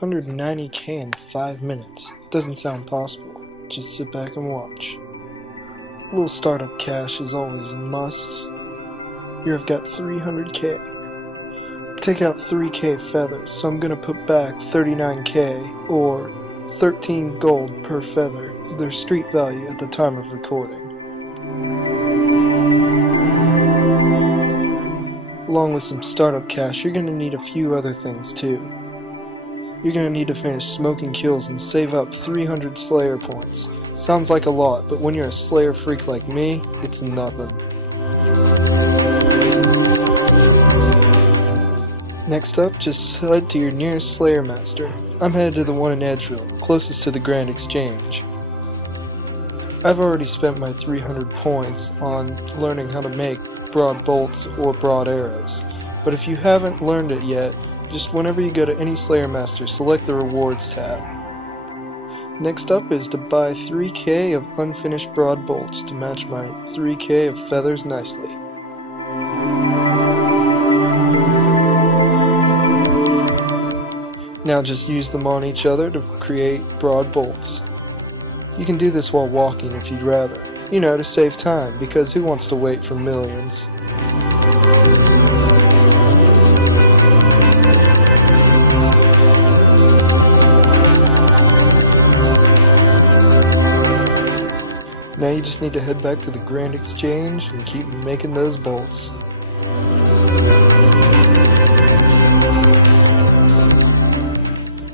190k in 5 minutes. Doesn't sound possible. Just sit back and watch. A little startup cash is always a must. Here I've got 300k. Take out 3k feathers, so I'm gonna put back 39k, or 13 gold per feather, their street value at the time of recording. Along with some startup cash, you're gonna need a few other things too. You're gonna need to finish smoking kills and save up 300 Slayer points. Sounds like a lot, but when you're a Slayer freak like me, it's nothing. Next up, just head to your nearest Slayer Master. I'm headed to the one in Edgeville, closest to the Grand Exchange. I've already spent my 300 points on learning how to make broad bolts or broad arrows, but if you haven't learned it yet, just whenever you go to any Slayer Master, select the Rewards tab. Next up is to buy 3k of unfinished broad bolts to match my 3k of feathers nicely. Now just use them on each other to create broad bolts. You can do this while walking if you'd rather, you know, to save time, because who wants to wait for millions? Now you just need to head back to the Grand Exchange and keep making those bolts.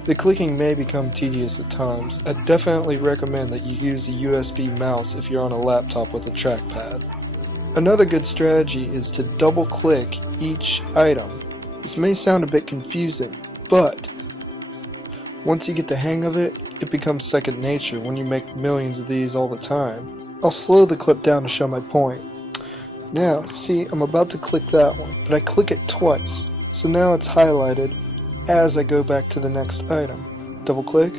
The clicking may become tedious at times. I definitely recommend that you use a USB mouse if you're on a laptop with a trackpad. Another good strategy is to double click each item. This may sound a bit confusing, but once you get the hang of it, it becomes second nature when you make millions of these all the time. I'll slow the clip down to show my point. Now, see, I'm about to click that one, but I click it twice, so now it's highlighted as I go back to the next item. Double click,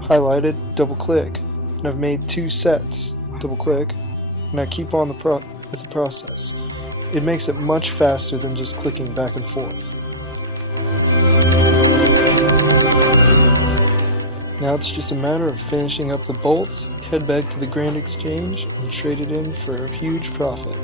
highlighted, double click, and I've made 2 sets. Double click, and I keep on with the process. It makes it much faster than just clicking back and forth. Now it's just a matter of finishing up the bolts, head back to the Grand Exchange, and trade it in for a huge profit.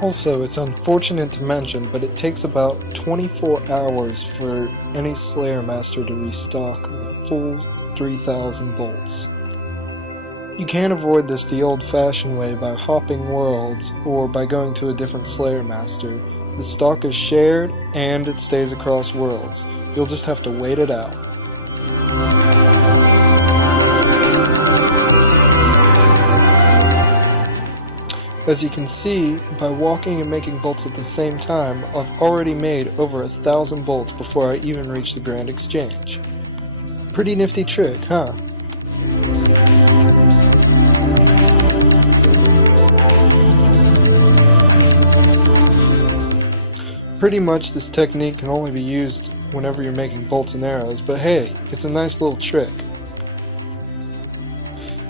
Also, it's unfortunate to mention, but it takes about 24 hours for any Slayer Master to restock the full 3,000 bolts. You can avoid this the old-fashioned way by hopping worlds or by going to a different Slayer Master. The stock is shared and it stays across worlds. You'll just have to wait it out. As you can see, by walking and making bolts at the same time, I've already made over 1,000 bolts before I even reach the Grand Exchange. Pretty nifty trick, huh? Pretty much this technique can only be used whenever you're making bolts and arrows, but hey, it's a nice little trick.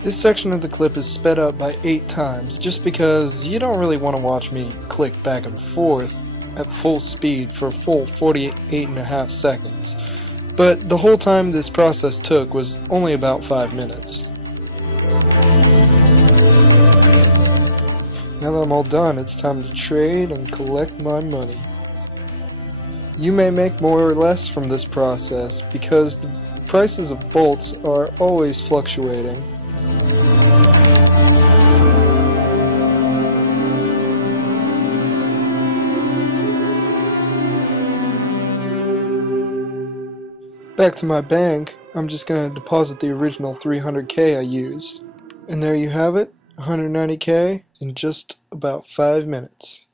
This section of the clip is sped up by 8 times, just because you don't really want to watch me click back and forth at full speed for a full 48.5 seconds. But the whole time this process took was only about 5 minutes. Now that I'm all done, it's time to trade and collect my money. You may make more or less from this process because the prices of bolts are always fluctuating. Back to my bank, I'm just going to deposit the original 300k I used. And there you have it, 190k in just about 5 minutes.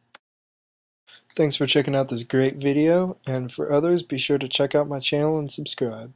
Thanks for checking out this great video, and for others, be sure to check out my channel and subscribe.